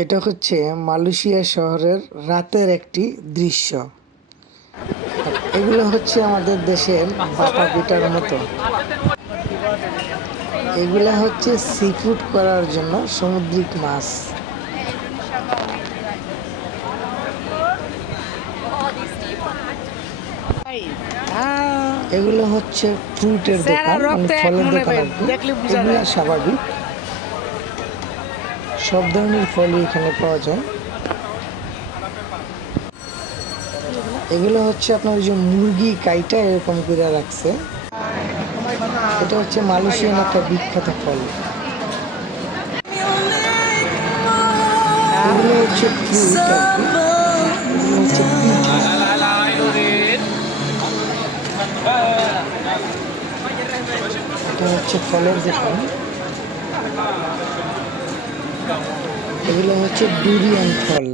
এটা হচ্ছে মালয়েশিয়া শহরের রাতের একটি দৃশ্য। এগুলো হচ্ছে আমাদের দেশের ভাপা পিঠার মতো। এগুলা হচ্ছে সি ফুড করার জন্য সামুদ্রিক মাছ। এগুলো হচ্ছে ফ্রুটের দোকান, মানে ফলের দোকান আর কি। এগুলা স্বাভাবিক, সব ধরনের ফলই এখানে পাওয়া যায়। এগুলো হচ্ছে আপনার যে মুরগি কাইটা এরকম করে রাখছে। এটা হচ্ছে মালয়েশিয়ান একটা বিখ্যাত ফল। এগুলো হচ্ছে ফ্রুট আর কি, এগুলো হচ্ছে পিঠা। এটা হচ্ছে ফলের দোকান। এগুলো হচ্ছে ডুরিয়ান ফল।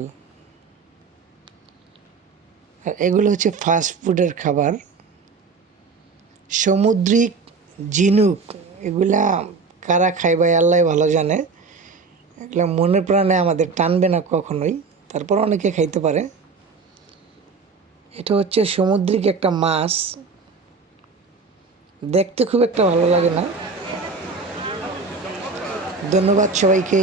আর এগুলো হচ্ছে ফাস্ট ফুডের খাবার। সামুদ্রিক ঝিনুক, এগুলা কারা খায় ভাই আল্লাহ ভালো জানে। এগুলা মনে প্রাণে আমাদের টানবে না কখনোই, তারপর অনেকে খাইতে পারে। এটা হচ্ছে সামুদ্রিক একটা মাছ, দেখতে খুব একটা ভালো লাগে না। ধন্যবাদ সবাইকে।